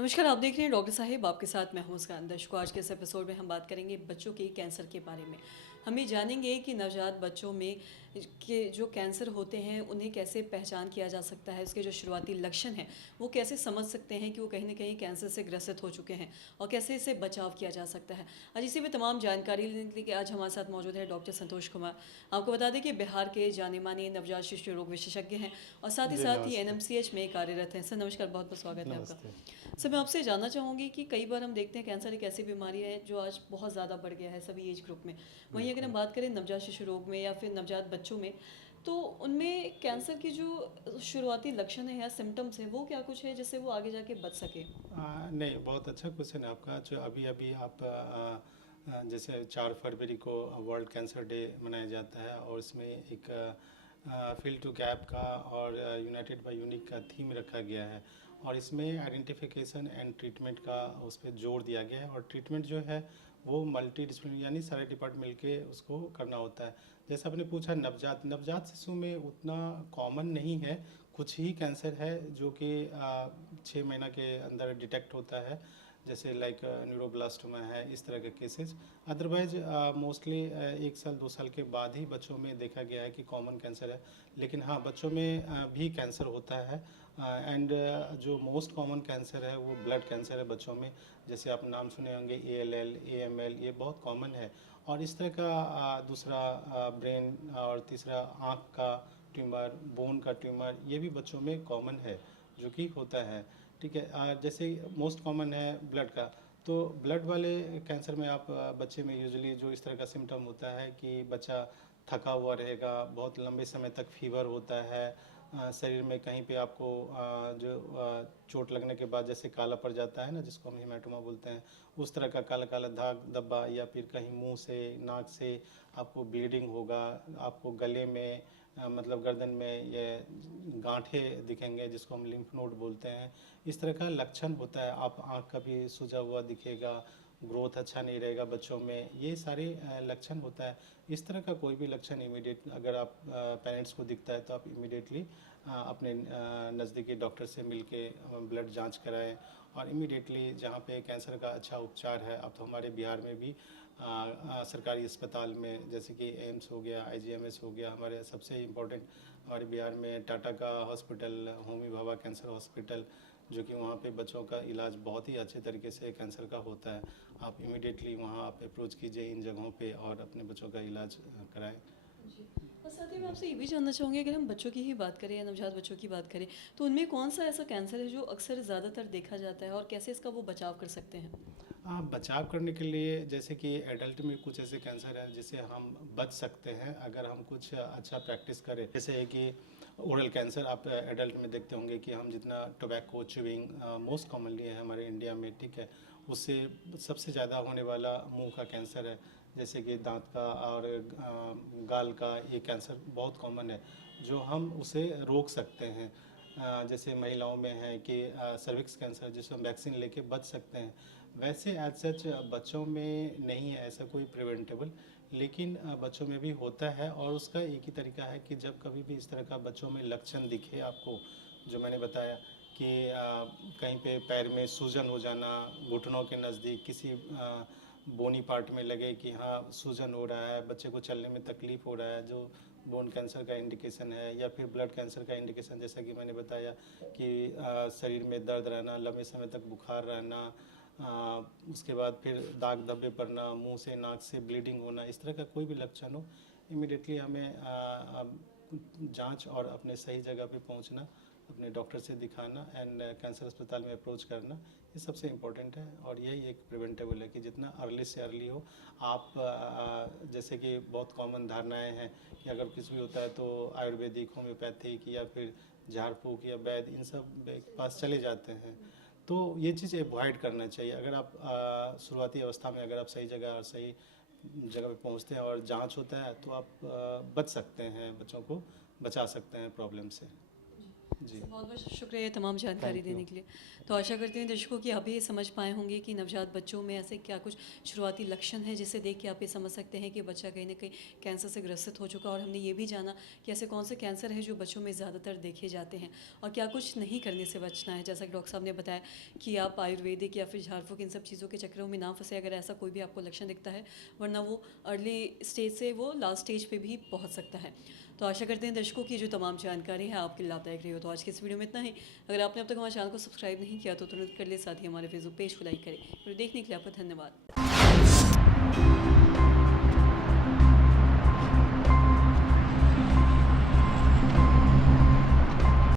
नमस्कार, आप देख रहे हैं डॉक्टर साहिब, आपके साथ मैं हूं मुस्कान। दर्शकों, आज के इस एपिसोड में हम बात करेंगे बच्चों के कैंसर के बारे में। हम ये जानेंगे कि नवजात बच्चों में के जो कैंसर होते हैं उन्हें कैसे पहचान किया जा सकता है, उसके जो शुरुआती लक्षण हैं वो कैसे समझ सकते हैं कि वो कहीं ना कहीं कैंसर से ग्रसित हो चुके हैं और कैसे इससे बचाव किया जा सकता है। आज इसी में तमाम जानकारी लेने के लिए आज हमारे साथ मौजूद है डॉक्टर संतोष कुमार। आपको बता दें कि बिहार के जाने माने नवजात शिशु रोग विशेषज्ञ हैं और साथ ही जी, साथ ही नमस्ते। एनएमसीएच में कार्यरत हैं। सर नमस्कार, बहुत बहुत स्वागत है आपका। नमस्ते। सर मैं आपसे जानना चाहूँगी कि कई बार हम देखते हैं कैंसर एक ऐसी बीमारी है जो आज बहुत ज़्यादा बढ़ गया है सभी एज ग्रुप में। वहीं अगर हम बिल्कुल। बात करें नवजात शिशु रोग में या फिर नवजात बच्चों में, तो उनमें कैंसर की जो शुरुआती लक्षण है या सिम्टम्स हैं वो क्या कुछ है जिससे वो आगे जाके बच सके। नहीं, बहुत अच्छा क्वेश्चन है आपका। जो अभी-अभी आप जैसे 4 फरवरी को वर्ल्ड कैंसर डे मनाया जाता है और इसमें एक फिल टू गैप का और यूनाइटेड बाय यूनिक का थीम रखा गया है और इसमें आइडेंटिफिकेशन एंड ट्रीटमेंट का उस पे जोर दिया गया है और ट्रीटमेंट जो है वो मल्टी डिसिप्लिनरी यानी सारे डिपार्टमेंट मिलके उसको करना होता है। जैसे आपने पूछा नवजात शिशु में उतना कॉमन नहीं है। कुछ ही कैंसर है जो कि 6 महीना के अंदर डिटेक्ट होता है, जैसे लाइक न्यूरोब्लास्टोमा है, इस तरह के केसेस। अदरवाइज मोस्टली 1 साल 2 साल के बाद ही बच्चों में देखा गया है कि कॉमन कैंसर है। लेकिन हाँ, बच्चों में भी कैंसर होता है एंड जो मोस्ट कॉमन कैंसर है वो ब्लड कैंसर है बच्चों में। जैसे आप नाम सुने होंगे ALL, AML, ये बहुत कॉमन है। और इस तरह का दूसरा ब्रेन और तीसरा आँख का ट्यूमर, बोन का ट्यूमर, ये भी बच्चों में कॉमन है जो कि होता है। ठीक है। जैसे मोस्ट कॉमन है ब्लड का, तो ब्लड वाले कैंसर में आप बच्चे में यूजुअली जो इस तरह का सिम्टम होता है कि बच्चा थका हुआ रहेगा, बहुत लंबे समय तक फीवर होता है, शरीर में कहीं पे आपको चोट लगने के बाद जैसे काला पड़ जाता है ना, जिसको हम हेमाटोमा बोलते हैं, उस तरह का काला काला दाग धब्बा, या फिर कहीं मुंह से नाक से आपको ब्लीडिंग होगा, आपको गले में मतलब गर्दन में ये गांठे दिखेंगे जिसको हम लिम्फ नोड बोलते हैं। इस तरह का लक्षण होता है। आप आँख का भी सूजा हुआ दिखेगा, ग्रोथ अच्छा नहीं रहेगा बच्चों में, ये सारे लक्षण होता है। इस तरह का कोई भी लक्षण इमीडिएट अगर आप पेरेंट्स को दिखता है तो आप इमीडिएटली अपने नज़दीकी डॉक्टर से मिलके ब्लड जांच कराएं और इमीडिएटली जहाँ पे कैंसर का अच्छा उपचार है। अब तो हमारे बिहार में भी सरकारी अस्पताल में जैसे कि एम्स हो गया, IGMS हो गया, हमारे सबसे इम्पोर्टेंट हमारे बिहार में टाटा का hospital, Homi Bhabha cancer hospital, जो कि वहाँ पे बच्चों का इलाज बहुत ही अच्छे तरीके से कैंसर का होता है। आप इमीडिएटली वहाँ आप अप्रोच कीजिए इन जगहों पे और अपने बच्चों का इलाज कराएं। जी। और साथ ही मैं आपसे ये भी जानना चाहूँगी, अगर हम बच्चों की ही बात करें या नवजात बच्चों की बात करें, तो उनमें कौन सा ऐसा कैंसर है जो अक्सर ज़्यादातर देखा जाता है और कैसे इसका वो बचाव कर सकते हैं। बचाव करने के लिए जैसे कि एडल्ट में कुछ ऐसे कैंसर हैं जिससे हम बच सकते हैं अगर हम कुछ अच्छा प्रैक्टिस करें। जैसे है कि ओरल कैंसर आप एडल्ट में देखते होंगे कि हम जितना टोबैको च्यूइंग मोस्ट कॉमनली है हमारे इंडिया में, ठीक है, उससे सबसे ज़्यादा होने वाला मुंह का कैंसर है। जैसे कि दांत का और गाल का ये कैंसर बहुत कॉमन है जो हम उसे रोक सकते हैं। जैसे महिलाओं में है कि सर्विक्स कैंसर जिसको हम वैक्सीन लेके बच सकते हैं। वैसे एज सच बच्चों में नहीं है ऐसा कोई प्रिवेंटेबल, लेकिन बच्चों में भी होता है और उसका एक ही तरीका है कि जब कभी भी इस तरह का बच्चों में लक्षण दिखे आपको, जो मैंने बताया कि कहीं पे पैर में सूजन हो जाना, घुटनों के नज़दीक किसी बोनी पार्ट में लगे कि हाँ सूजन हो रहा है, बच्चे को चलने में तकलीफ़ हो रहा है, जो बोन कैंसर का इंडिकेशन है। या फिर ब्लड कैंसर का इंडिकेशन, जैसा कि मैंने बताया कि शरीर में दर्द रहना, लंबे समय तक बुखार रहना, उसके बाद फिर दाग धब्बे पड़ना, मुंह से नाक से ब्लीडिंग होना, इस तरह का कोई भी लक्षण हो, इमिडिएटली हमें जांच और अपने सही जगह पे पहुंचना, अपने डॉक्टर से दिखाना एंड कैंसर अस्पताल में अप्रोच करना, ये सबसे इम्पोर्टेंट है। और यही एक प्रिवेंटेबल है कि जितना अर्ली से अर्ली हो आप जैसे कि बहुत कॉमन धारणाएं हैं कि अगर कुछ भी होता है तो आयुर्वेदिक, होम्योपैथिक या फिर झाड़ फूँक या वैद्य, इन सब के पास चले जाते हैं। तो ये चीज़ अवॉइड करना चाहिए। अगर आप शुरुआती अवस्था में अगर आप सही जगह और सही जगह पे पहुंचते हैं और जांच होता है तो आप बच सकते हैं, बच्चों को बचा सकते हैं प्रॉब्लम से। जी बहुत बहुत शुक्रिया ये तमाम जानकारी थैंक यू। देने के लिए। तो आशा करते हैं दर्शकों कि आप ये समझ पाए होंगे कि नवजात बच्चों में ऐसे क्या कुछ शुरुआती लक्षण हैं जिसे देख के आप ये समझ सकते हैं कि बच्चा कहीं ना कहीं कैंसर से ग्रसित हो चुका। और हमने ये भी जाना कि ऐसे कौन से कैंसर हैं जो बच्चों में ज़्यादातर देखे जाते हैं और क्या कुछ नहीं करने से बचना है। जैसा कि डॉक्टर साहब ने बताया कि आप आयुर्वेदिक या फिर झाड़ फूक इन सब चीज़ों के चक्करों में ना फंसे अगर ऐसा कोई भी आपको लक्षण दिखता है, वरना वो अर्ली स्टेज से वो लास्ट स्टेज पे भी पहुंच सकता है। तो आशा करते हैं दर्शकों की जो तमाम जानकारी है आपके लिए लाभदायक रही हो। तो आज की इस वीडियो में इतना ही। अगर आपने अब तक हमारे चैनल को सब्सक्राइब नहीं किया तो तुरंत कर ले, साथ ही हमारे फेसबुक पेज को लाइक करें। वीडियो देखने के लिए आपका धन्यवाद।